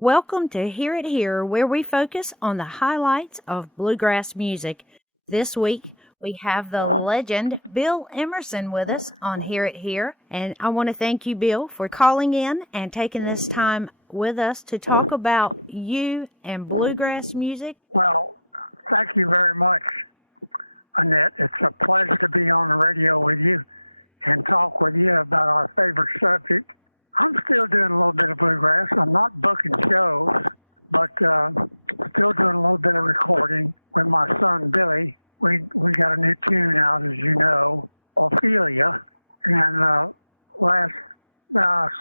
Welcome to Hear It Here, where we focus on the highlights of bluegrass music. This week, we have the legend Bill Emerson with us on Hear It Here. And I want to thank you, Bill, for calling in and taking this time with us to talk about you and bluegrass music. Well, thank you very much, Annette. It's a pleasure to be on the radio with you and talk with you about our favorite subject. I'm still doing a little bit of bluegrass. I'm not booking shows, but still doing a little bit of recording with my son Billy. We got a new tune out, as you know, Ophelia. And last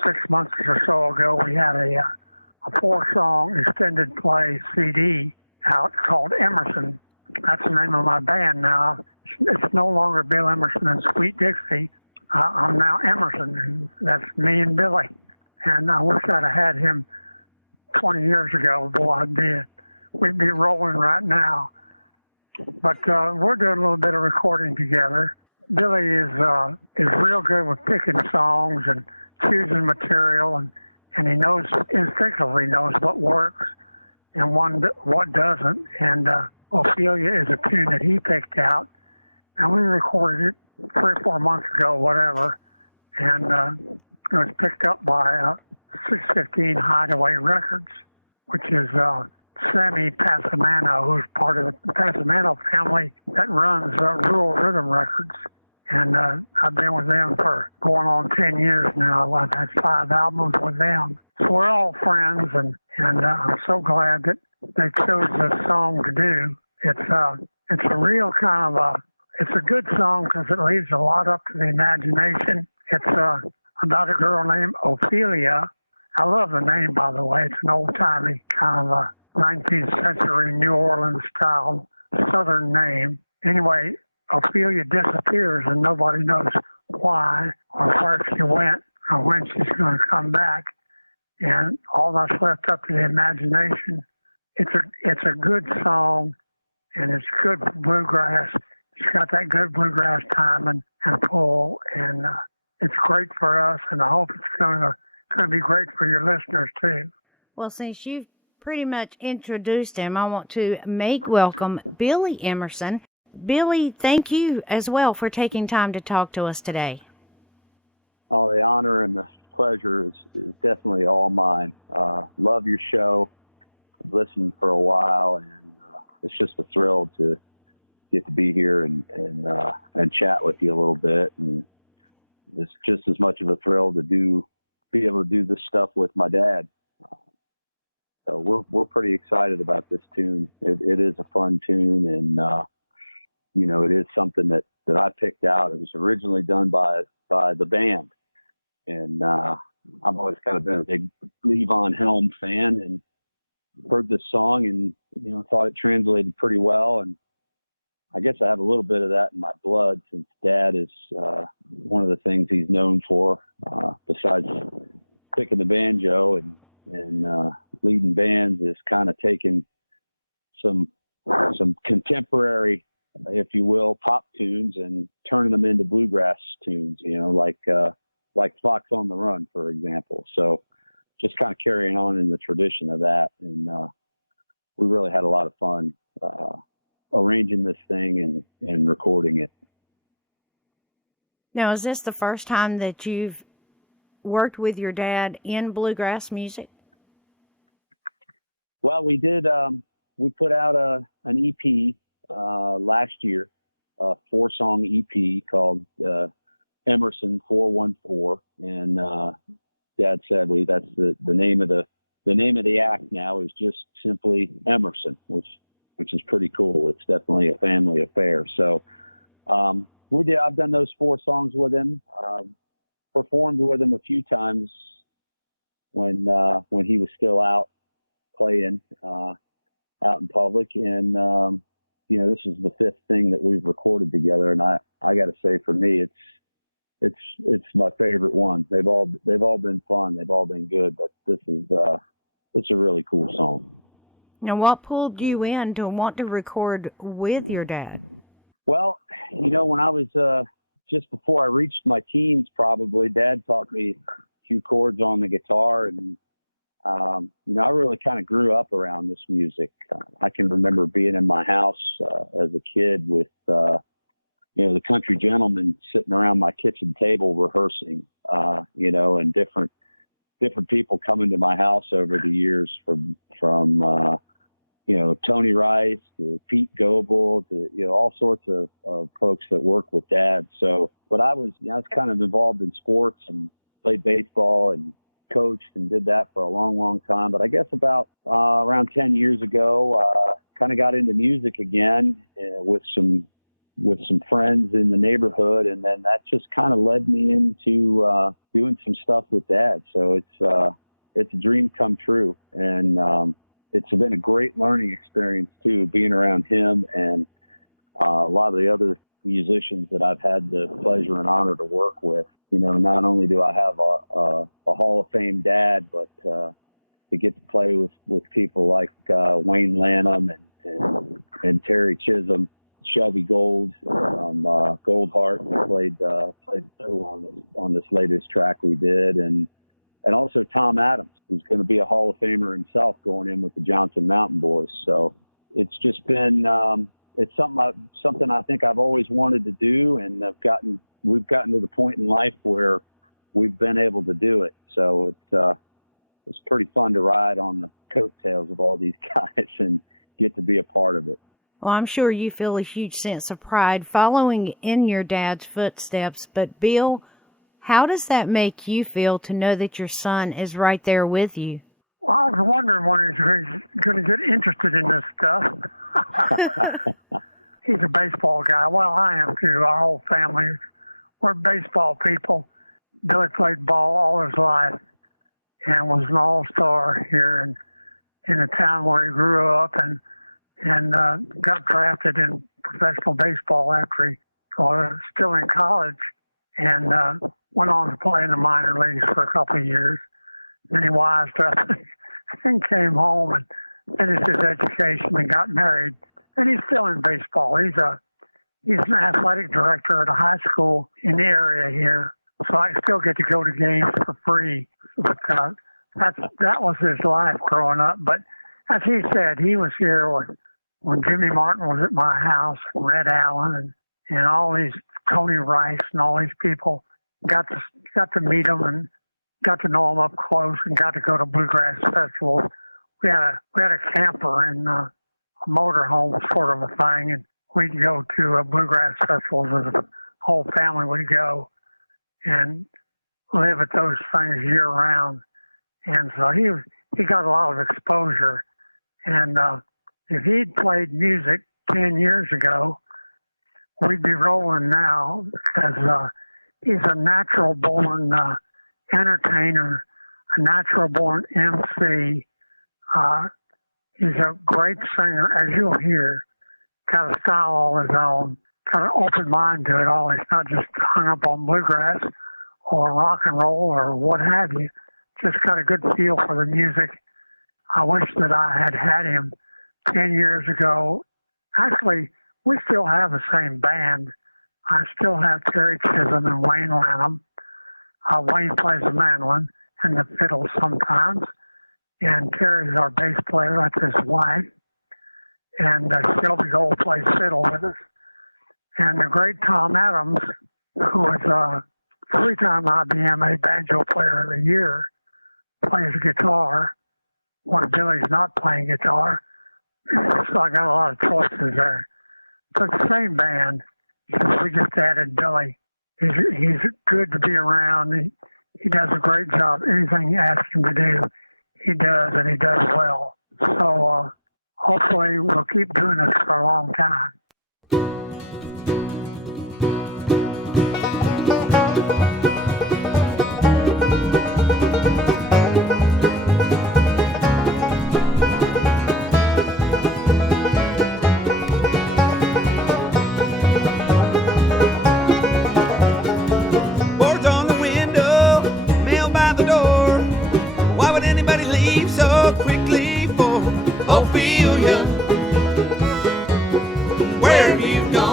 6 months or so ago, we had a 4-song extended play CD out called Emerson. That's the name of my band now. It's no longer Bill Emerson and Sweet Dixie. I'm now Emerson, and that's me and Billy. And I wish I'd have had him 20 years ago. Boy, I did. We'd be rolling right now. But we're doing a little bit of recording together. Billy is real good with picking songs and choosing material, and he knows instinctively knows what works and what doesn't. And Ophelia is a tune that he picked out, and we recorded it 3 or 4 months ago, whatever, and it was picked up by 615 Hideaway Records, which is Sammy Passamano, who's part of the Passamano family that runs Rural Rhythm Records. And I've been with them for going on 10 years now. I've had 5 albums with them. So we're all friends, and I'm so glad that they chose this song to do. It's a real kind of it's a good song because it leaves a lot up to the imagination. It's about a girl named Ophelia. I love the name, by the way. It's an old-timey kind of a 19th century New Orleans style southern name. Anyway, Ophelia disappears and nobody knows why or where she went or when she's going to come back. And all that's left up to the imagination. It's a good song, and it's good bluegrass. It's got that good bluegrass time and pull, and it's great for us, and I hope it's going to be great for your listeners, too. Well, since you've pretty much introduced him, I want to make welcome Billy Emerson. Billy, thank you as well for taking time to talk to us today. Oh, the honor and the pleasure is definitely all mine. Love your show. I've listened for a while, and it's just a thrill to get to be here and chat with you a little bit. And it's just as much of a thrill to be able to do this stuff with my dad. So we're pretty excited about this tune. It is a fun tune, and it is something that I picked out. It was originally done by the band, and I've always kind of been a big Levon Helm fan, and heard this song and thought it translated pretty well. And I guess I have a little bit of that in my blood, since Dad is one of the things he's known for, besides picking the banjo and leading bands, is kind of taking some contemporary, if you will, pop tunes and turning them into bluegrass tunes, like Fox on the Run, for example. So just kind of carrying on in the tradition of that. And we really had a lot of fun arranging this thing and recording it. Now, is this the first time that you've worked with your dad in bluegrass music? Well, we did. We put out an EP last year, a 4-song EP called Emerson 414, and Dad said that's the name of the act now is just simply Emerson, which is pretty cool. It's definitely a family affair. So I've done those 4 songs with him, performed with him a few times when he was still out playing out in public. And this is the 5th thing that we've recorded together, and I got to say, for me, it's my favorite one. They've all been fun. They've all been good, but this is it's a really cool song. Now, what pulled you in to want to record with your dad? Well, when I was just before I reached my teens, probably, Dad taught me a few chords on the guitar, and I really kind of grew up around this music. I can remember being in my house as a kid with, the country gentlemen sitting around my kitchen table rehearsing, and different people coming to my house over the years from Tony Rice to Pete Goebel to, all sorts of folks that work with Dad. So, but I was kind of involved in sports and played baseball and coached and did that for a long, long time. But I guess about around 10 years ago, kind of got into music again with some friends in the neighborhood. And then that just kind of led me into doing some stuff with Dad. So it's a dream come true. And it's been a great learning experience too, being around him and a lot of the other musicians that I've had the pleasure and honor to work with. Not only do I have a Hall of Fame dad, but to get to play with people like Wayne Lanham and Terry Chisholm, Shelby Gold from Goldheart. We played on this latest track we did, and also Tom Adams, who's going to be a Hall of Famer himself, going in with the Johnson Mountain Boys. So it's just been it's something I think I've always wanted to do, and we've gotten to the point in life where we've been able to do it. So it's pretty fun to ride on the coattails of all these guys and get to be a part of it. Well, I'm sure you feel a huge sense of pride following in your dad's footsteps. But Bill, how does that make you feel to know that your son is right there with you? Well, I was wondering when he's going to get interested in this stuff. He's a baseball guy. Well, I am too. Our whole family, we're baseball people. Billy played ball all his life and was an all-star here in the town where he grew up, and got drafted in professional baseball after he was still in college, and went on to play in the minor leagues for a couple of years. Then he wised up and came home and finished his education and got married. And he's still in baseball. He's an athletic director at a high school in the area here, so I still get to go to games for free. But that was his life growing up. But as he said, he was here when Jimmy Martin was at my house, Red Allen, and all these Tony Rice and all these people. Got to meet them and got to know them up close, and got to go to Bluegrass festivals. We had a camper in a motorhome sort of a thing, and we'd go to Bluegrass festivals as a whole family would go and live at those things year round. And so he got a lot of exposure. And if he'd played music 10 years ago, we'd be rolling now, because he's a natural-born entertainer, a natural-born MC. He's a great singer, as you'll hear. Got a style all his own. Got an open mind to it all. He's not just hung up on bluegrass or rock and roll or what have you. Just got a good feel for the music. I wish that I had him 10 years ago. Actually, we still have the same band. I still have Terry Chisholm and Wayne Lanham. Wayne plays the mandolin and the fiddle sometimes. And Terry's our bass player. That's his wife. And Shelby Gold plays fiddle with us. And the great Tom Adams, who is a three-time IBMA Banjo Player of the Year, plays guitar when Billy's not playing guitar. So I got a lot of choices there. But the same band, we just added Billy. He's good to be around. He does a great job. Anything you ask him to do, he does, and he does well. So hopefully we'll keep doing this for a long time. Ophelia, where have you gone?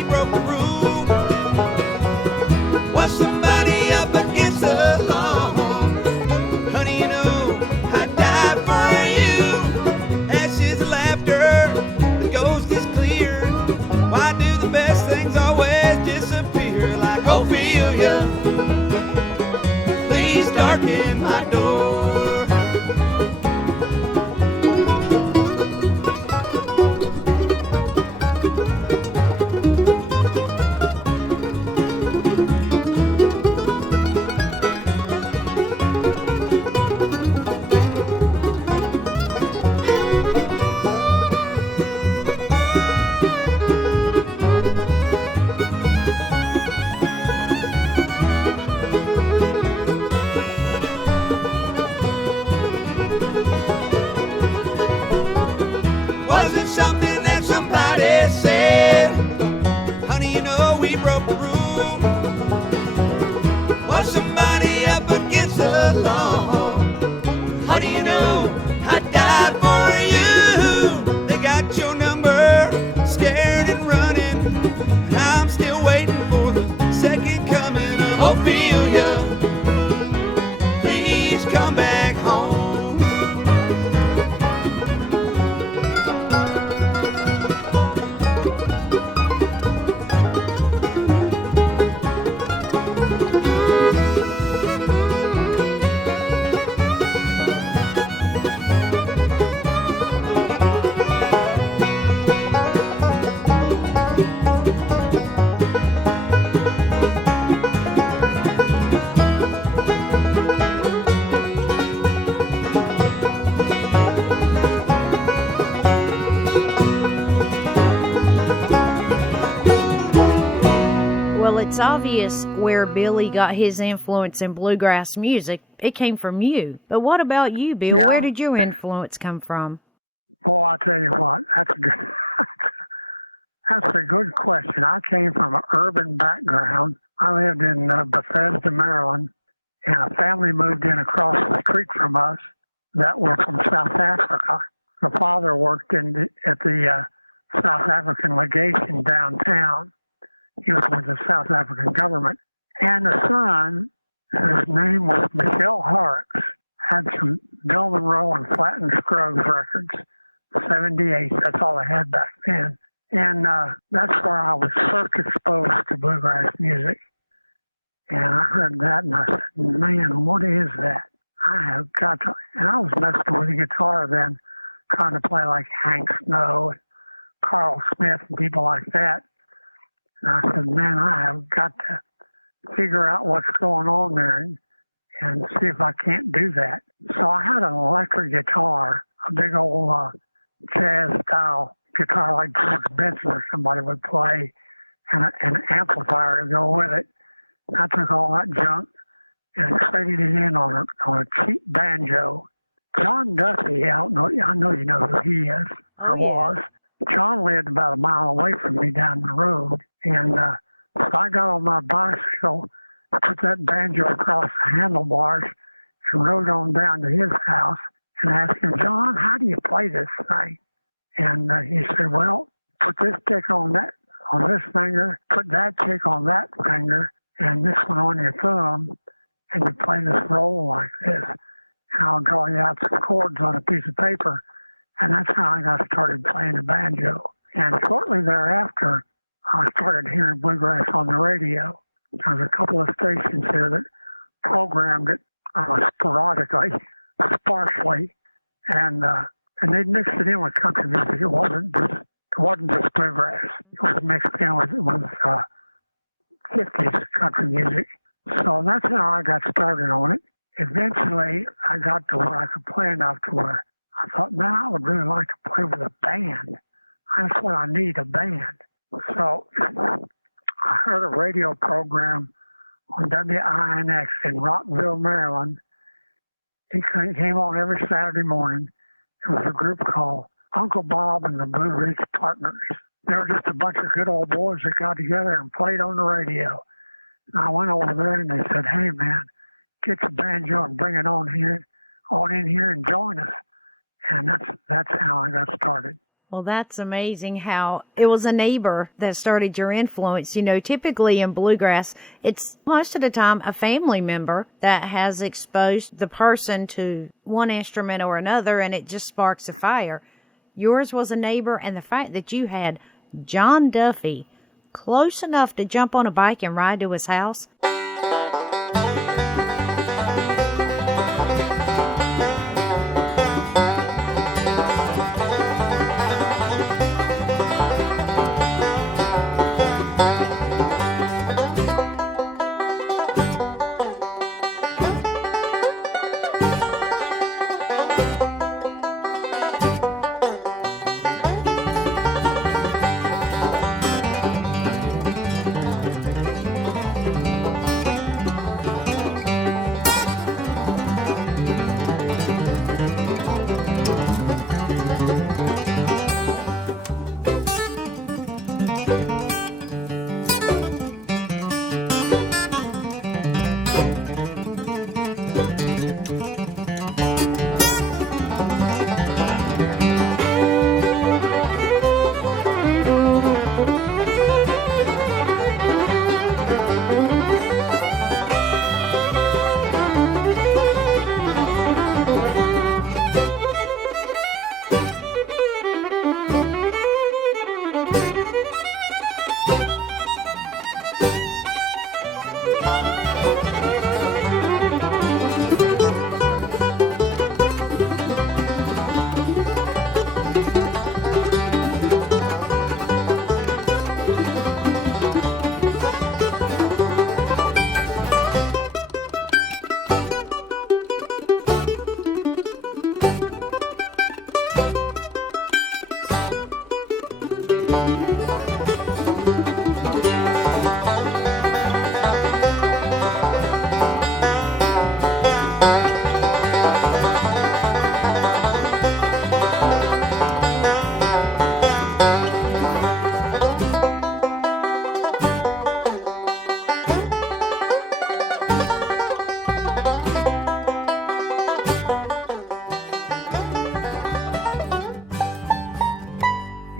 we broke the rule. Was somebody up against the law? Honey, you know I'd die for you. Ashes of laughter, the ghost is clear. Why do the best things always disappear? Like Ophelia, please darken my door. Was it something that somebody said? Honey, you know we broke the rule. Was somebody up against the law? Honey, you know I died for you. They got your number, scared and running. I'm still waiting for the second coming of Ophelia. Please come back home. Well, it's obvious where Billy got his influence in bluegrass music. It came from you. But what about you, Bill? Yeah. Where did your influence come from? Well, I'll tell you what, that's a good, that's a good question. I came from an urban background. I lived in Bethesda, Maryland, and a family moved in across the street from us that were from South Africa. The father worked at the South African legation downtown. He was with the South African government. And the son, whose name was Michelle Horrocks, had some Bill Monroe and Flatt and Scruggs records, 78. That's all I had back then. And that's where I was first exposed to bluegrass music. And I heard that and I said, man, what is that? I have got to, and I was messing with the guitar then, trying to play like Hank Snow and Carl Smith and people like that. And I said, man, I have got to figure out what's going on there and see if I can't do that. So I had an electric guitar, a big old jazz-style guitar like George Benson or somebody would play, and an amplifier to go with it. I took all that junk and traded it in on a cheap banjo. John Duffy, I know you know who he is or was. John lived about a mile away from me down the road, and so I got on my bicycle, put that banjo across the handlebars, and rode on down to his house and asked him, John, how do you play this thing? And he said, well, put this pick on this finger, put that pick on that finger, and this one on your thumb, and you play this roll like this. And I'll draw you out some chords on a piece of paper. And that's how I got started playing the banjo. And shortly thereafter, I started hearing bluegrass on the radio. There's a couple of stations here that programmed it sporadically, sparsely, and they mixed it in with country music. It wasn't just bluegrass. It was mixed in with 50s country music. So that's how I got started on it. Eventually, I got to where I could play enough to where I thought, man, I would really like to play with a band. That's what I need, a band. So I heard a radio program on WINX in Rockville, Maryland. It came on every Saturday morning. It was a group called Uncle Bob and the Blue Ridge Partners. They were just a bunch of good old boys that got together and played on the radio. And I went over there and they said, hey, man, get your banjo and bring it on in here and join us. And that's how I got started. Well, that's amazing how it was a neighbor that started your influence. You know, typically in bluegrass, it's most of the time a family member that has exposed the person to one instrument or another, and it just sparks a fire. Yours was a neighbor, and the fact that you had John Duffy close enough to jump on a bike and ride to his house.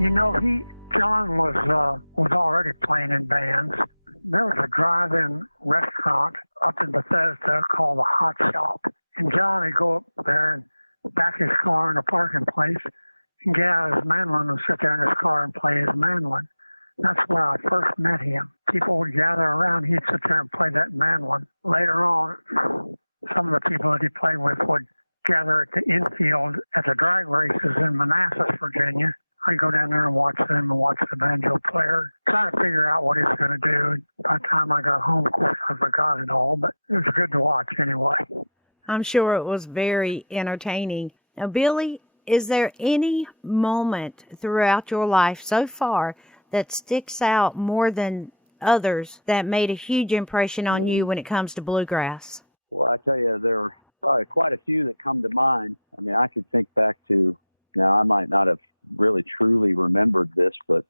You know, John was already playing in bands. There was a drive-in restaurant up in Bethesda called the Hot Shop, and John would go up there and back his car in a parking place and get out his mandolin and sit there in his car and play his mandolin. That's where I first met him. People would gather around. He'd sit there and play that mandolin. Later on, some of the people that he played with would gather at the infield at the drag races in Manassas, Virginia. I'd go down there and watch them and watch the banjo player, try to figure out what he was going to do. By the time I got home, of course, I forgot it all, but it was good to watch anyway. I'm sure it was very entertaining. Now, Billy, is there any moment throughout your life so far that sticks out more than others that made a huge impression on you when it comes to bluegrass? Well, I tell you, there are probably quite a few that come to mind. I mean, I could think back to, now I might not have really truly remembered this, but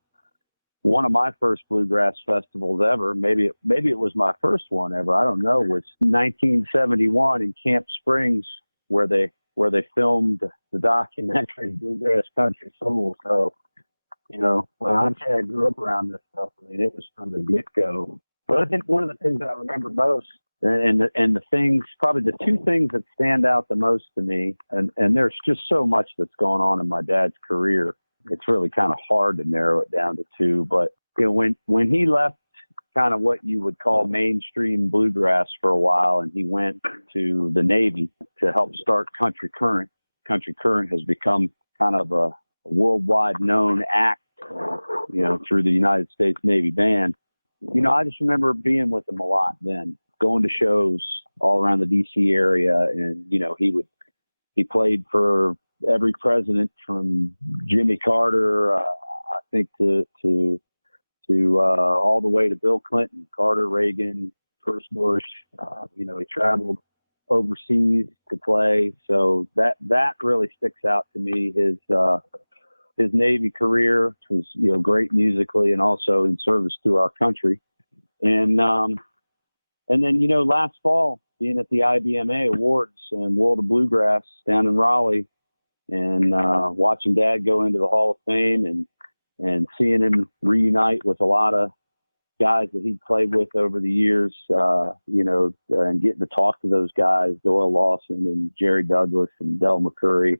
one of my first bluegrass festivals ever, maybe it was my first one ever, I don't know, was 1971 in Camp Springs, where they filmed the documentary Bluegrass Country Soul. So, you know, when I say I grew up around this stuff, I mean, it was from the get-go. But I think one of the things that I remember most, and the things, probably the two things that stand out the most to me, and there's just so much that's gone on in my dad's career, it's really kind of hard to narrow it down to two. But, you know, when he left kind of what you would call mainstream bluegrass for a while, and he went to the Navy to help start Country Current. Country Current has become kind of a worldwide known act, you know, through the United States Navy Band. You know, I just remember being with him a lot then, going to shows all around the DC area. And, you know, he played for every president from Jimmy Carter, I think to all the way to Bill Clinton, Carter, Reagan, first Bush. You know, he traveled overseas to play. So that really sticks out to me. His Navy career was, you know, great musically and also in service to our country. And then, you know, last fall, being at the IBMA Awards and World of Bluegrass down in Raleigh, and watching Dad go into the Hall of Fame and seeing him reunite with a lot of guys that he'd played with over the years, and getting to talk to those guys, Doyle Lawson and Jerry Douglas and Del McCurry.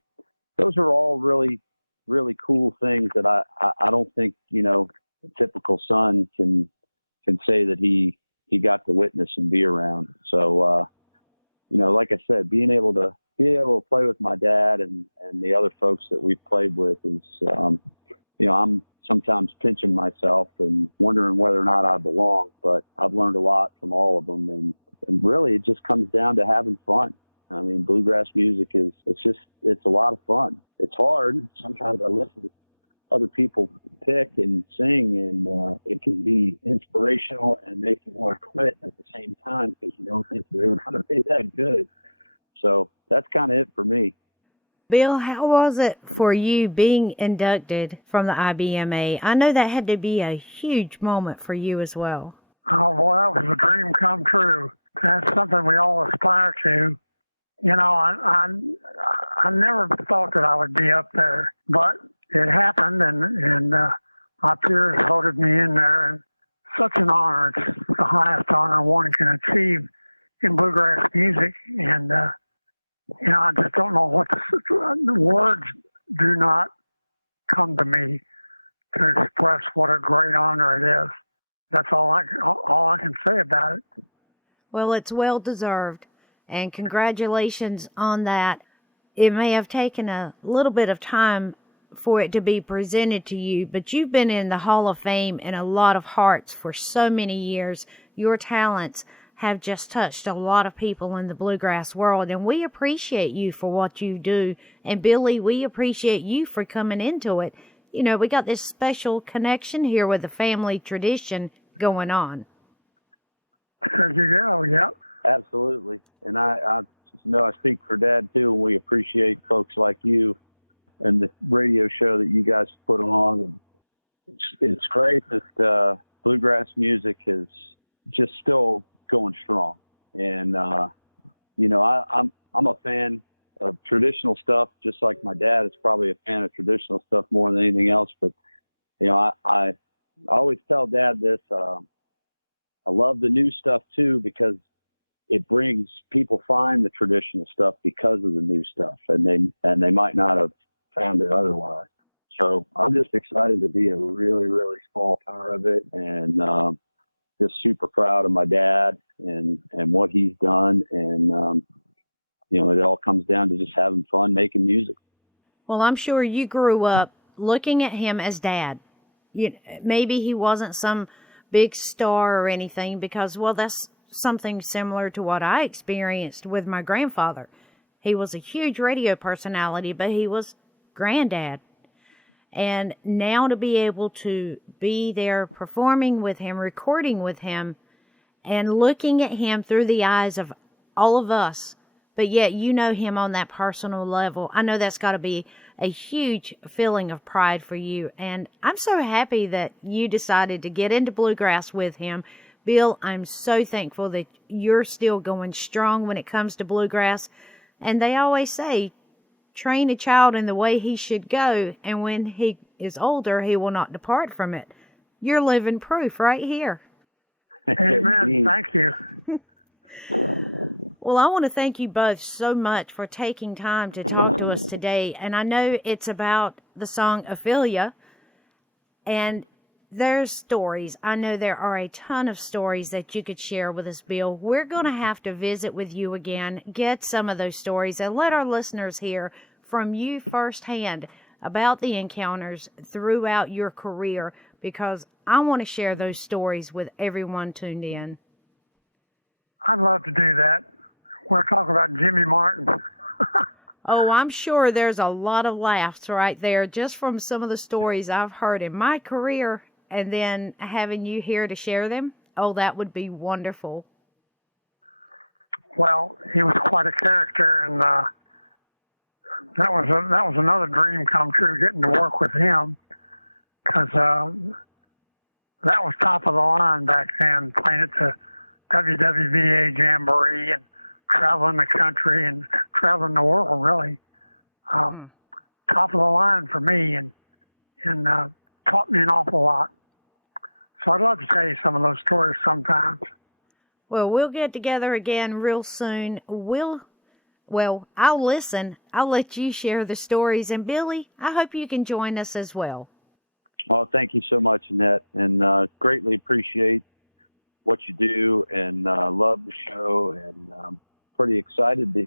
Those are all really, really cool things that I don't think, a typical son can say that he got to witness and be around. So, like I said, being able to play with my dad and the other folks that we've played with is, I'm sometimes pinching myself and wondering whether or not I belong, but I've learned a lot from all of them. And really it just comes down to having fun. I mean, bluegrass music it's a lot of fun. It's hard. Sometimes I listen to other people pick and sing, and it can be inspirational and make you want to quit at the same time because you don't think they're going to be that good. So that's kind of it for me. Bill, how was it for you being inducted from the IBMA? I know that had to be a huge moment for you as well. Oh, boy, that was a dream come true. That's something we all aspire to. I never thought that I would be up there, but it happened, and my peers voted me in there, and such an honor. It's the highest honor one can achieve in bluegrass music, and I just don't know what the words do not come to me to express what a great honor it is. That's all I can say about it. Well, it's well deserved, and congratulations on that. It may have taken a little bit of time for it to be presented to you, but you've been in the Hall of Fame in a lot of hearts for so many years. Your talents have just touched a lot of people in the bluegrass world, and we appreciate you for what you do. And Billy, we appreciate you for coming into it. We got this special connection here with the family tradition going on. There you go, yep. Absolutely. And I speak for Dad too, and we appreciate folks like you and the radio show that you guys put on. It's great that bluegrass music is just still going strong. And, I'm a fan of traditional stuff, just like my dad is probably a fan of traditional stuff more than anything else. But, I always tell Dad this, I love the new stuff too, because it brings people find the traditional stuff because of the new stuff, and they might not have found it otherwise. So I'm just excited to be a really, really small part of it, and just super proud of my dad and what he's done. And, it all comes down to just having fun making music. Well, I'm sure you grew up looking at him as Dad. Maybe he wasn't some big star or anything, because, well, that's something similar to what I experienced with my grandfather. He was a huge radio personality, but he was granddad. And now to be able to be there performing with him, recording with him, and looking at him through the eyes of all of us, but yet him on that personal level, I know that's got to be a huge feeling of pride for you. And I'm so happy that you decided to get into bluegrass with him. Bill, I'm so thankful that you're still going strong when it comes to bluegrass. And they always say, train a child in the way he should go, and when he is older, he will not depart from it. You're living proof right here. Amen. Thank you. Well, I want to thank you both so much for taking time to talk to us today. And I know it's about the song Ophelia, and there's stories. I know there are a ton of stories that you could share with us, Bill. We're going to have to visit with you again, get some of those stories, and let our listeners hear from you firsthand about the encounters throughout your career, because I want to share those stories with everyone tuned in. I'd love to do that. We're talking about Jimmy Martin. Oh, I'm sure there's a lot of laughs right there just from some of the stories I've heard in my career, and then having you here to share them. Oh, that would be wonderful. Well, he was quite a character, and that was another dream come true, getting to work with him, because that was top of the line back then, playing at the WWVA Jamboree and traveling the country and traveling the world, really. top of the line for me and taught me an awful lot. So I'd love to tell you some of those stories sometimes. Well, we'll get together again real soon. I'll listen. I'll let you share the stories. And Billy, I hope you can join us as well. Well, thank you so much, Annette, and greatly appreciate what you do, and love the show, and pretty excited to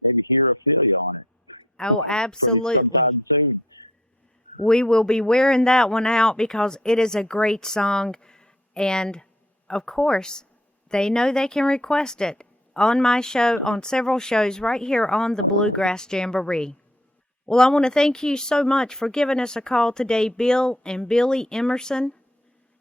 maybe hear Ophelia on it. Oh, absolutely. Sometime soon. We will be wearing that one out because it is a great song. And, of course, they know they can request it on my show, on several shows right here on the Bluegrass Jamboree. Well, I want to thank you so much for giving us a call today, Bill and Billy Emerson.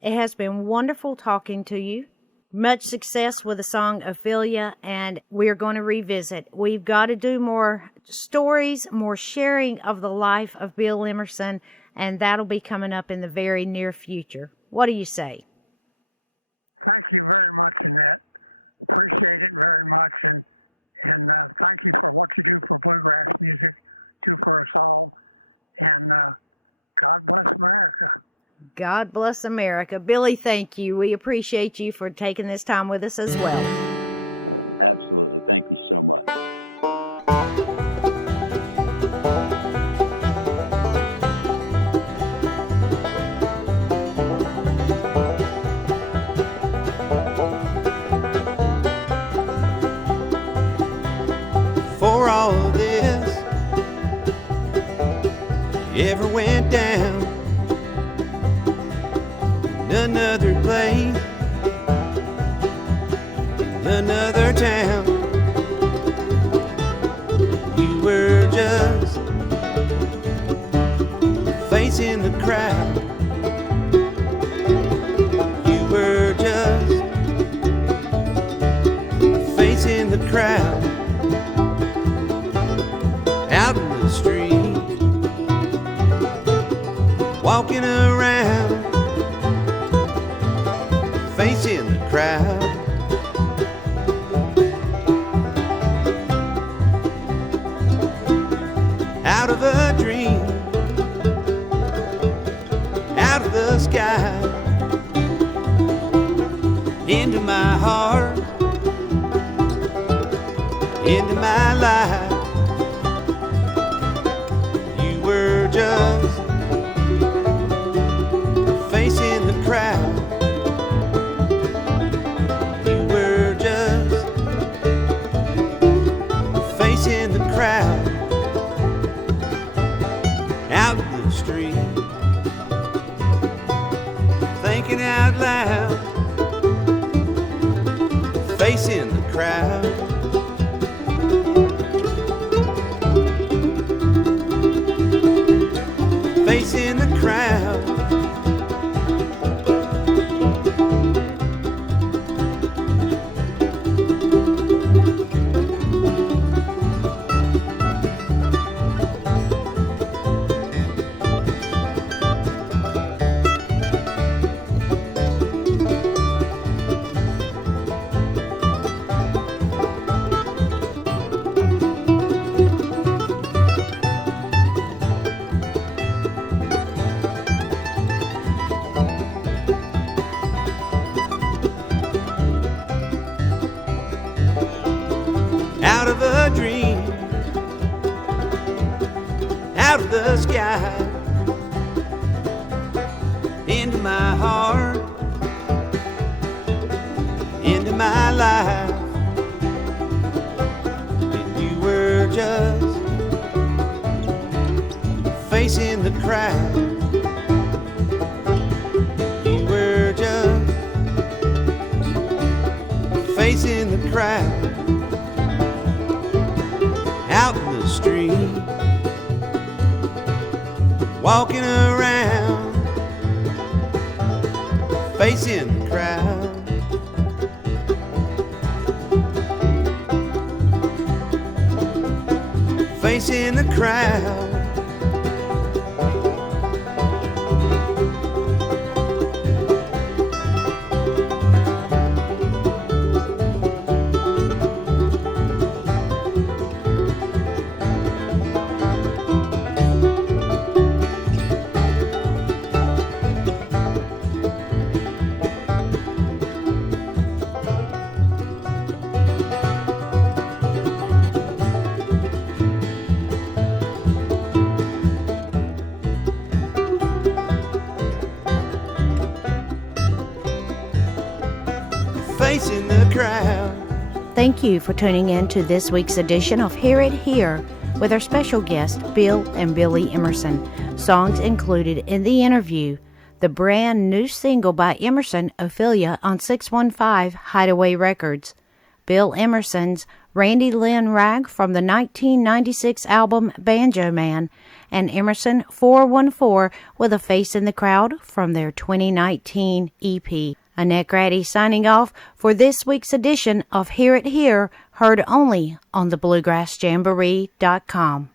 It has been wonderful talking to you. Much success with the song Ophelia, and we're going to revisit. We've got to do more stories, more sharing of the life of Bill Emerson, and that'll be coming up in the very near future. What do you say? Thank you very much, Annette. Appreciate it very much, and thank you for what you do for bluegrass music, do for us all, and God bless America. God bless America. Billy, thank you. We appreciate you for taking this time with us as well. Absolutely. Thank you so much. For all of this ever went down another place, another town. You were just facing the crowd. You were just facing the crowd. Out in the street, walking around, facing the crowd. Out of a dream, out of the sky, into my heart, into my life. You were just facing the crowd. In the crowd, out in the street, thinking out loud, facing the crowd. Facing the crowd. Out of a dream, out of the sky, into my heart, into my life. And you were just facing the crowd. You were just facing the crowd. Out in the street, walking around, facing the crowd. Facing the crowd. place in the crowd. Thank you for tuning in to this week's edition of Hear It Here with our special guests, Bill and Billy Emerson. Songs included in the interview: the brand new single by Emerson, Ophelia, on 615 Hideaway Records; Bill Emerson's Randy Lynn Rag from the 1996 album Banjo Man; and Emerson 414 with a Face in the Crowd from their 2019 EP. Annette Grady signing off for this week's edition of Hear It Here, heard only on the BluegrassJamboree.com.